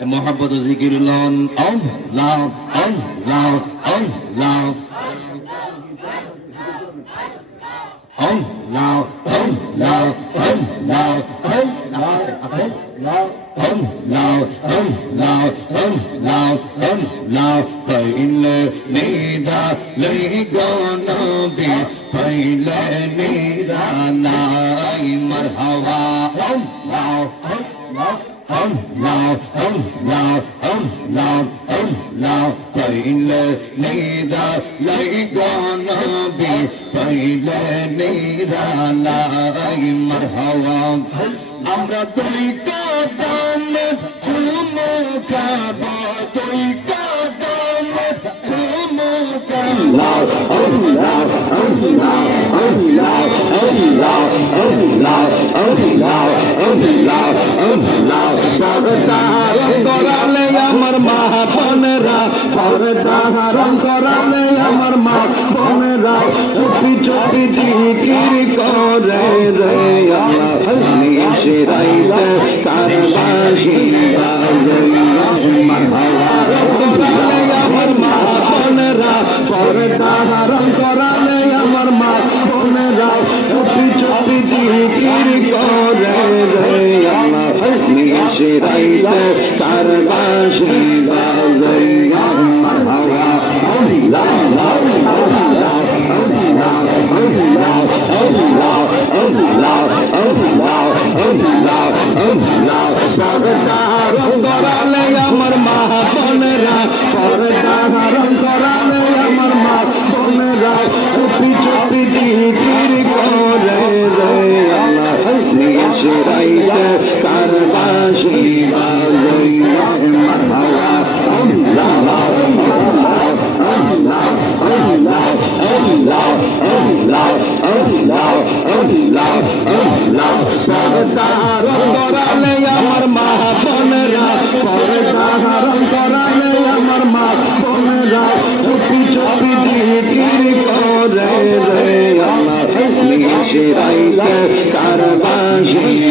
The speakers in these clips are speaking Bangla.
মোহাম্মদ জিকিরুল্লাহ আল্লাহ আল্লাহ আল্লাহ مرحبا هم لو هم لو هم لو هم لو پہلے نیرا لئی گانا بھی پہلے نیرا لائی مرحبا আমরা তুই কাদাম চুমো কাবা তুই কাদাম চুমো কাবা তুই কদম চুমু খাব করালে আমার মা বোনেরা পরদারণ করালে আমার মা বোনেরা চুপি চুপি জিকির করে রে নিশে রাইতে তার বাসি করালে আমার মা বোনেরা পরদারণ করালে আমার মা বোনেরা চুপি চুপি রে নিশে রাইতে তার বাসি বাজাইয়া মারহাবা আল্লাহ আল্লাহ আল্লাহ আল্লাহ আল্লাহ আল্লাহ আল্লাহ আল্লাহ আল্লাহ পরদারণ করালে আমার মা বোনেরা পরদারণ করালে আমার মা বোনেরা চুপি চুপি জিকির করে রে আল্লাহ নিশে রাইতে তার আমার মা বোনেরা পরদারণ করালে আমার মা বোনেরা চুপি চুপি জিকির করে রে আল্লাহ নিশে রাইতে তার বাসি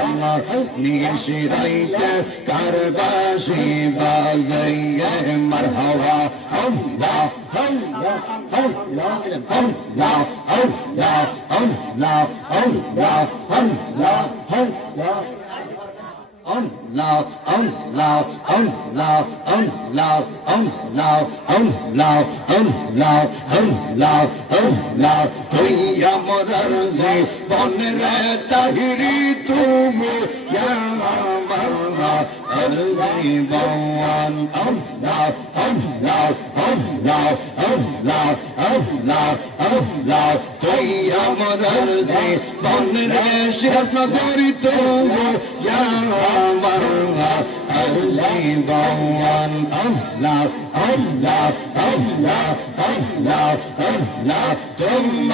আমার নিশে রাইতে কারবাসি বাজাইয়ে মারহাবা আল্লাহ আল্লাহ আল্লাহ আল্লাহ আল্লাহ আল্লাহ আল্লাহ আল্লাহ আল্লাহ Allah, Allah, Allah, Allah, Allah, Allah, Allah, Allah, Allah, তুই আমার রাজি বনরে তাহিরি তুমি الله الذي ضوى الأرض الله الله الله الله الله طيب الأرزي ضمن الأشرف مدورته يا الله الذي ضوى الأرض الله الله الله الله ثم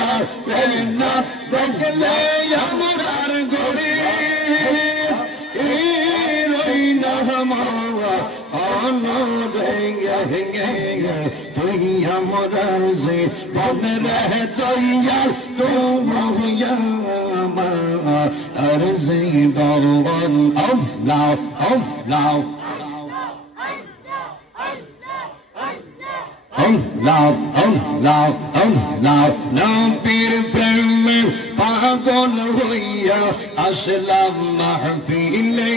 فينا ذكر يا مرار قريب Bahamara, Ono Denga, Henga, Tuya Morazi, Pamela Toya, Tumaya, Arzi, Dalwan, Oh, now, oh, now. লাভ হম লাভ হম লাভ নবীর প্রেমে পাগল হইয়া আসলাম মাহফিলে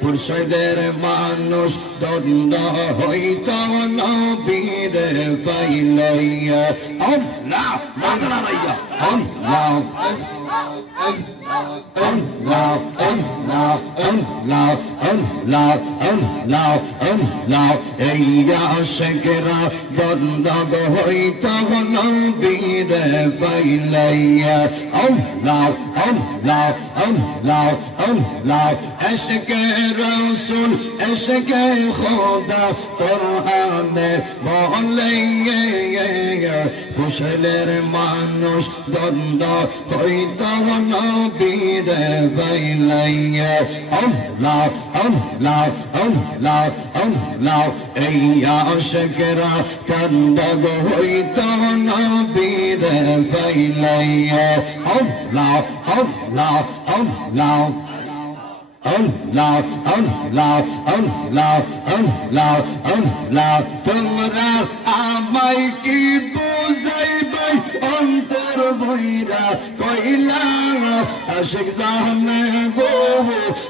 পুরুষদের মানুষ দন্ড হইত নবীর পাইলাইয়া হম লাভ লাভ লাভ হম লাভ এই আশেকেরা বন্ধ হইত নবীরে পাইলাইয়া অম লাও অম লাও অম লাও অম লাও এশকে রসুল এশকে খোদা তোর আনে বলাইয়া কুশলের মানুষ দ্বন্দ্ব হইত নবীর বাইলাইয়া অল্লাহ অল্লাহ অল্লাহ অল্লাহ এই আশকেরা কান্দ হইত নবীর বাইলাইয়া অল্লাহ অল্লাহ অল্লাহ তোমরা আমায় কি বুঝাইবে অন্তর বইরা কইলা। আশিক জানে গো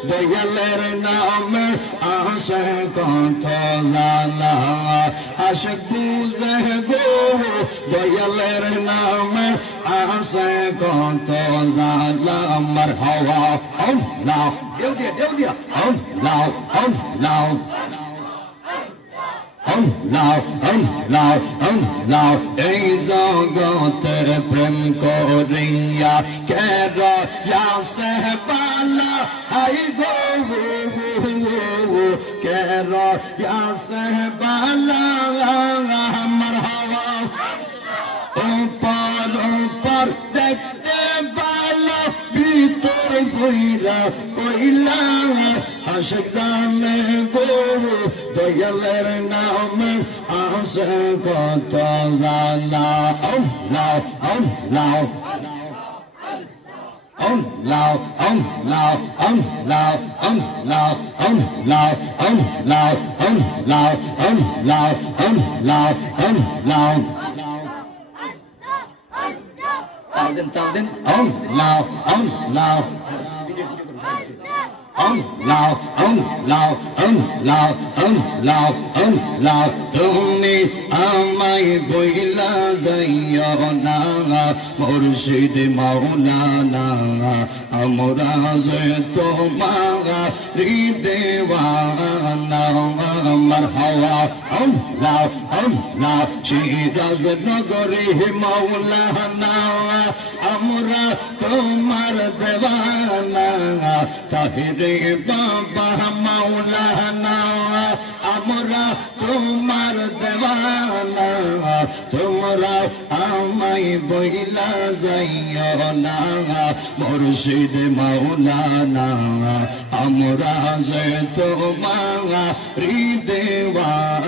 দয়ালের নামে আসে কত জানা আশিক বুঝে গো দয়ালের নামে আসে কত জালাম মারহাবা আল্লাহ দেও দিয়া দেও দিয়া আল্লাহ আল্লাহ লাও লাও লাও এই জগতের প্রেম করিয়া কের সে পালা হাই গো কের সে পালা মরহা উপর দেখতে বালা ভিতর কইরা কইলা আশেক জানে গো দয়ালের নামে আসে কত জানা আল্লাহ আল্লাহ Allah, Allah, Allah, Allah, Allah, Allah, Allah, Allah, Allah, Allah. তাল দেন তাল দেন। আউন লাও আউন লাও। um, lao, um, lao, um, lao, um, lao, um, lao. তুমি আমায় বইলা যাইও না মুর্শিদ মাওলানা আমরা যে তোমার দেওয়ানা আমার হাওয়া um, lao, um, lao. Shiraz নগরে মাওলানা আমরা তোমার দেওয়ানা তাহিরে বাবা মাওলানা আমরা তোমার দেওয়ানা তোমরা আমায় বইলা যাইও না মুর্শিদ মাওলানা আমরা যে তোমার হৃদেওয়ানা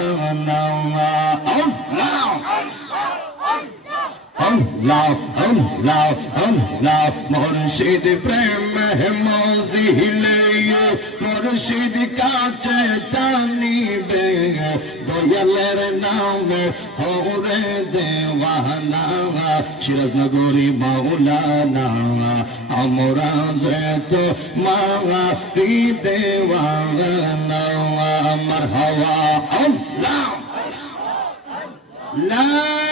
আল্লাহ লাভ লাভ লাভ মুর্শিদ প্রেম মজিলে মুর্শিদ কাছে টানিবে দয়ালের নামে হরে দেওয়ানা সিরাজনগরী মাওলানা, আমরা তো মা দেওয়ানা আমার হাওয়া لا